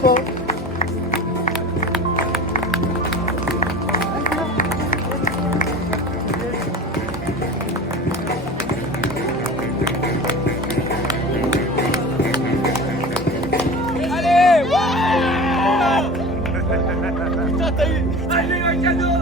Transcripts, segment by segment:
pas. Allez, ouais. Putain, t'as eu... Allez, un cadeau.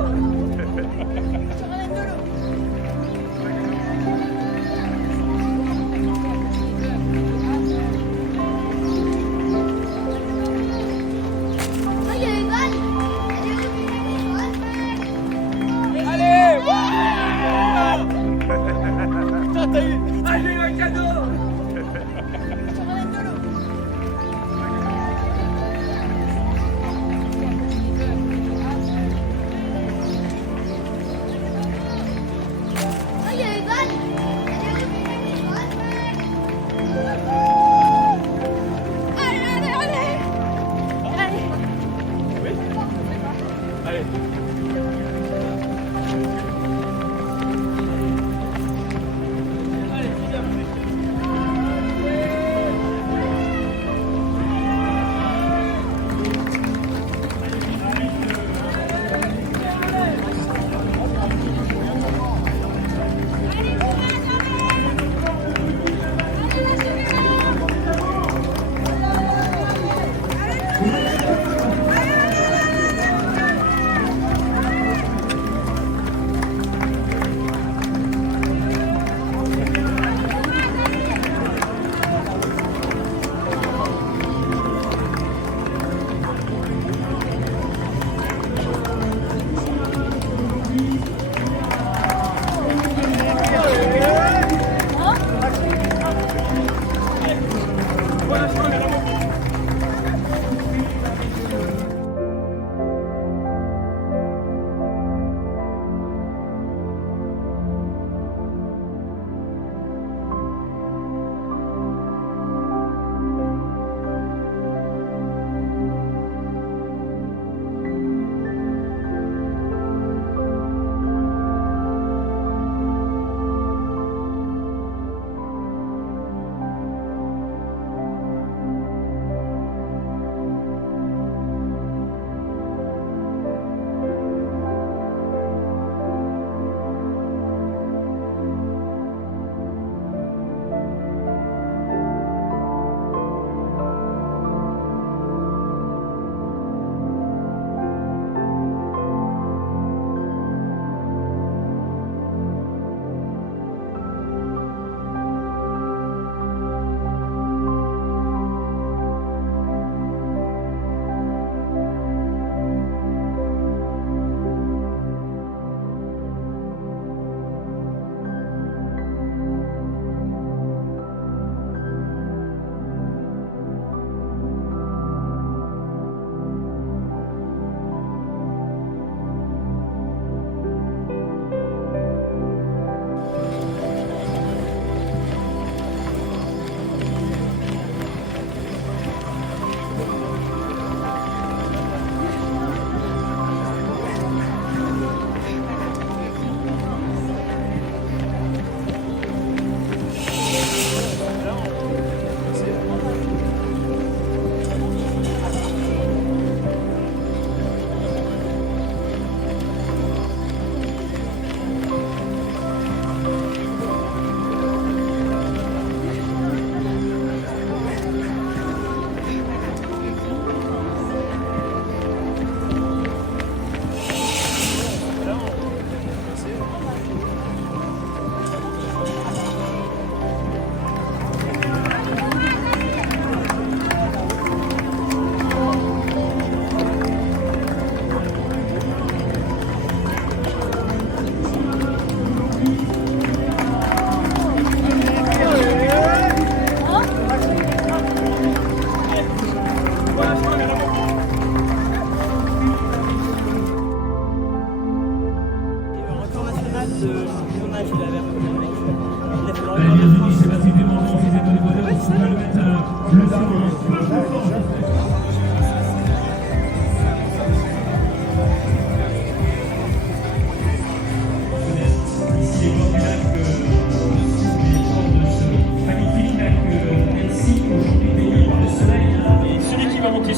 Allez, ouais. Putain, t'as eu... Allez, un cadeau. Allez.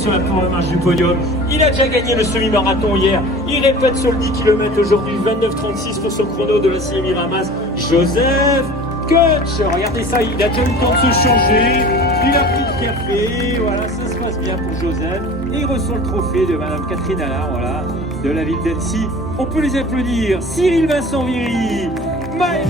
sur la première marche du podium. Il a déjà gagné le semi-marathon hier. Il répète sur le 10 km aujourd'hui, 29,36 pour son chrono de la CMI Ramasse. Joseph Kutch, regardez ça, il a déjà eu le temps de se changer. Il a pris le café, voilà, ça se passe bien pour Joseph. Et il reçoit le trophée de Madame Catherine Allard, voilà, de la ville d'Annecy. On peut les applaudir. Cyril Vincent Viry, Maëlle.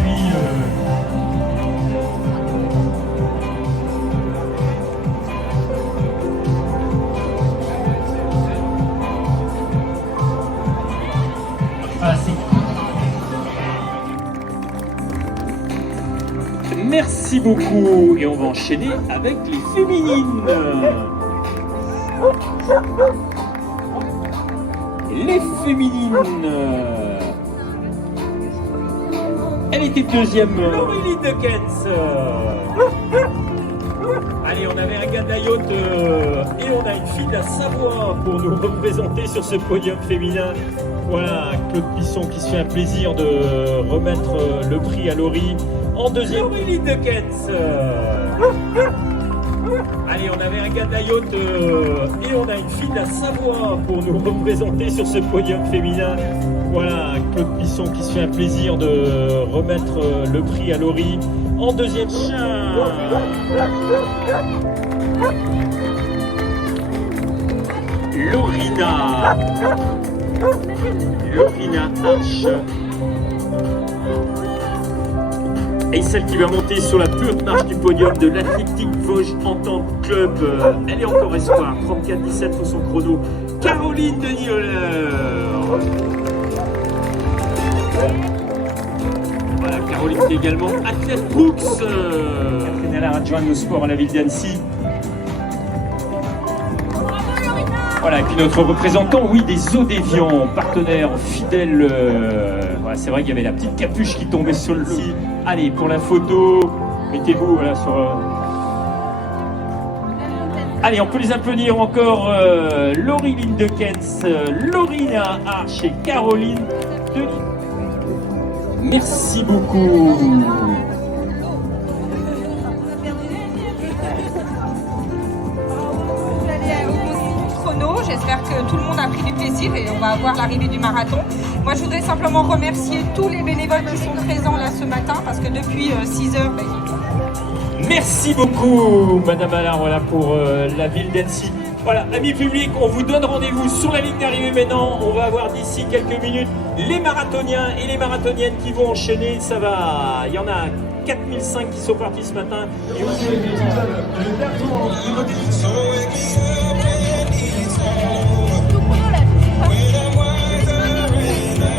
Merci beaucoup et on va enchaîner avec les féminines. Les féminines. Elle était deuxième, Laurie Deckens. Allez, on avait un gars de la yacht et on a une fille de la Savoie pour nous représenter sur ce podium féminin. Voilà, Claude Pisson qui se fait un plaisir de remettre le prix à Laurie. En deuxième, Laurie Deckens. Allez, on avait un gars de la yacht et on a une fille de la Savoie pour nous représenter sur ce podium féminin. Voilà, Claude Pisson qui se fait un plaisir de remettre le prix à Laurie. En deuxième, Lorina H. Et celle qui va monter sur la plus haute marche du podium de l'Athletic Vosges Entente Club, elle est encore espoir, 34,17 pour son chrono, Caroline Denis-Holler. Voilà, Caroline qui est également athlète Brooks. Catherine Allard adjointe au sport à la ville d'Annecy. Voilà, et puis notre représentant, oui, des Eaux d'Évian, partenaire fidèle. Voilà, c'est vrai qu'il y avait la petite capuche qui tombait sur le site. Allez, pour la photo, mettez-vous voilà, sur... Allez, on peut les applaudir encore. Laurie Deckens, Lorina Arch et Caroline Denis. Merci beaucoup. J'espère que tout le monde a pris du plaisir et on va avoir l'arrivée du marathon. Moi, je voudrais simplement remercier tous les bénévoles qui sont présents là ce matin parce que depuis 6 heures, ils ont tout. Merci beaucoup, Madame Allard, voilà, pour la ville d'Annecy. Voilà, amis publics, on vous donne rendez-vous sur la ligne d'arrivée maintenant. On va avoir d'ici quelques minutes les marathoniens et les marathoniennes qui vont enchaîner. Ça va, il y en a 4005 qui sont partis ce matin. Et aussi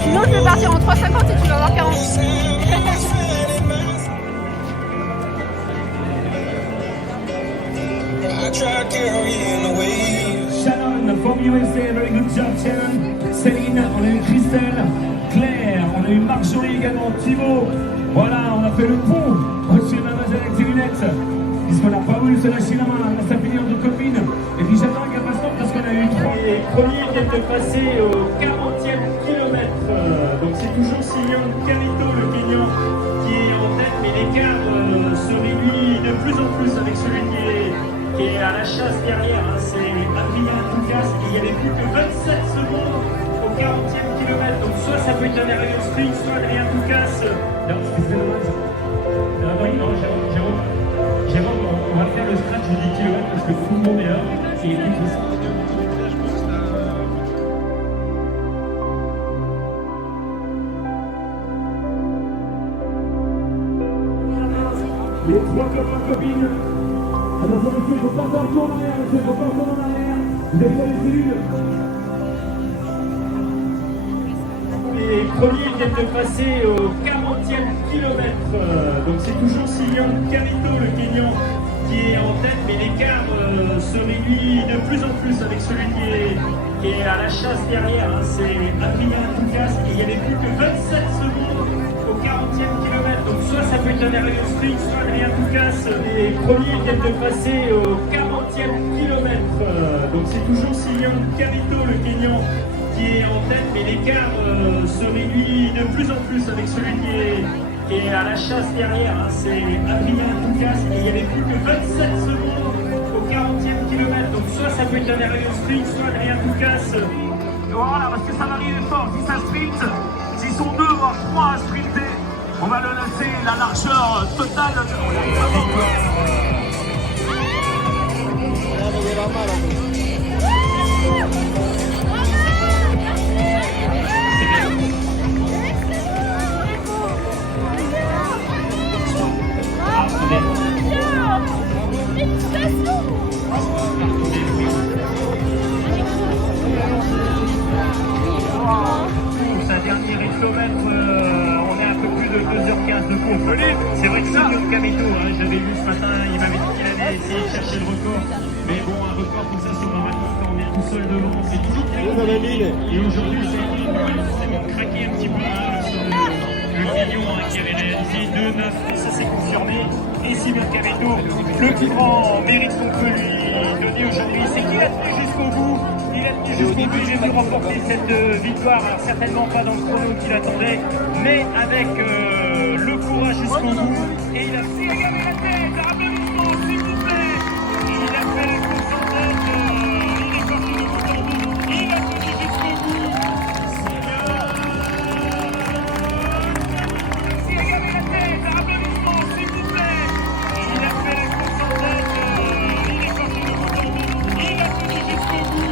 sinon je vais partir en 3,50 et tu vas avoir 40. Shannon from USA, very good job Shannon. Céline, on a eu Christelle, Claire, on a eu Marjorie également, Thibaut. Voilà, on a fait le pont. Monsieur mademoiselle avec ses lunettes. Puisqu'on n'a pas voulu se lâcher la main, on s'est fini entre copines. Et puis j'attends avec impatience parce qu'on a eu 3. Les premiers viennent de passer au 40e kilomètre. Donc c'est toujours Silian Carito, le Kenyan, qui est en tête, mais l'écart se réduit de plus en plus avec celui qui est à la chasse derrière. Hein. C'est Adrien Toucas, et il n'y avait plus que 27 secondes au 40e kilomètre. Donc soit ça peut être un Ariel Sprint, soit Adrien Toucas. Non, c'est dommage. Non, Jérôme, on va faire le scratch de 10 km parce que tout le monde est là. C'est difficile. Les 3 copines. Attention, monsieur, il ne faut pas faire le tour en arrière, monsieur, il ne faut pas retourner en arrière. Vous avez les cellules. Les premiers viennent de passer au 40e kilomètre. Donc c'est toujours Silian Carito, le Kenyan, qui est en tête, mais l'écart se réduit de plus en plus avec celui qui est à la chasse derrière. Hein. C'est Adrien Toucas, et il n'y avait plus que 27 secondes au 40e kilomètre. Donc soit ça peut être un Ariel Sprint, soit Adrien Toucas. Les premiers viennent de passer au 40e kilomètre. Donc c'est toujours Silian Carito, le Kenyan, qui est en tête, mais l'écart se réduit de plus en plus avec celui qui est à la chasse derrière. Hein. C'est Adrien Toucas, et il n'y avait plus que 27 secondes au 40 40e kilomètre. Donc soit ça peut être un aérien sprint, soit Adrien Toucas. Voilà, parce que ça va arriver fort. Si ça sprint, s'ils sont 2 voire 3 à sprinter, on va leur laisser la largeur totale de Sa dernière kilomètre, on est un peu plus de 2h15 de course. C'est vrai que c'est Senior Camito, j'avais vu ce matin, il m'avait dit qu'il allait essayer de chercher le record. Mais bon, un record comme ça sur un marathon, quand on est tout seul devant, c'est toujours bien. Et aujourd'hui, c'est craqué un petit peu sur le Kenyon qui avait réalisé 2,9, et ça s'est confirmé. Et Senior Camito, le plus grand mérite qu'on peut lui donner aujourd'hui, c'est qu'il a tenu jusqu'au bout. Il a tenu jusqu'au bout, il est venu remporter cette victoire, alors certainement pas dans le chrono qu'il attendait, mais avec le courage jusqu'au bout. Et il a fait gagner la tête, applaudissements s'il vous plaît. Il a fait la course en tête, il est parti de bout en bout, il a tenu jusqu'au bout. Il a gagné la tête, applaudissements s'il vous plaît. Il a fait la course en tête, il est parti de bout en bout, il a tenu jusqu'au bout.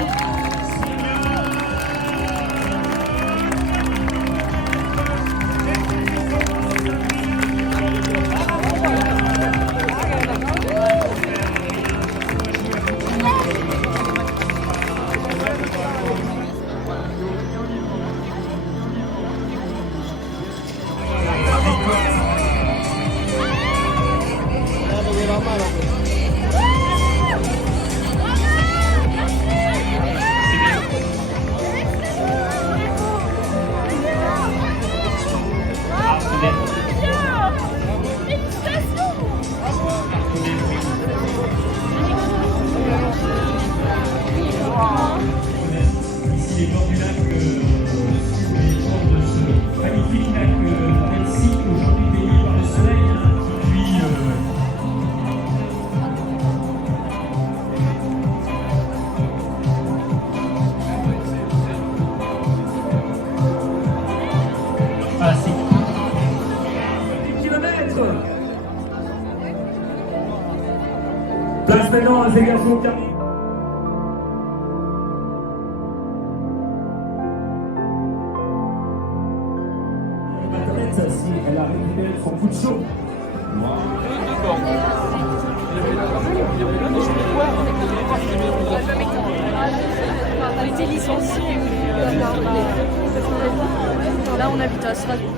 Ici les bords du lac, les bords de ce magnifique lac Nancy, aujourd'hui baigné par le soleil, qui lui voilà, c'est 10 km. place maintenant à ces garçons terminés. Si elle a récupéré son coup de chaud. Elle était licenciée. Là, on habite à Strasbourg.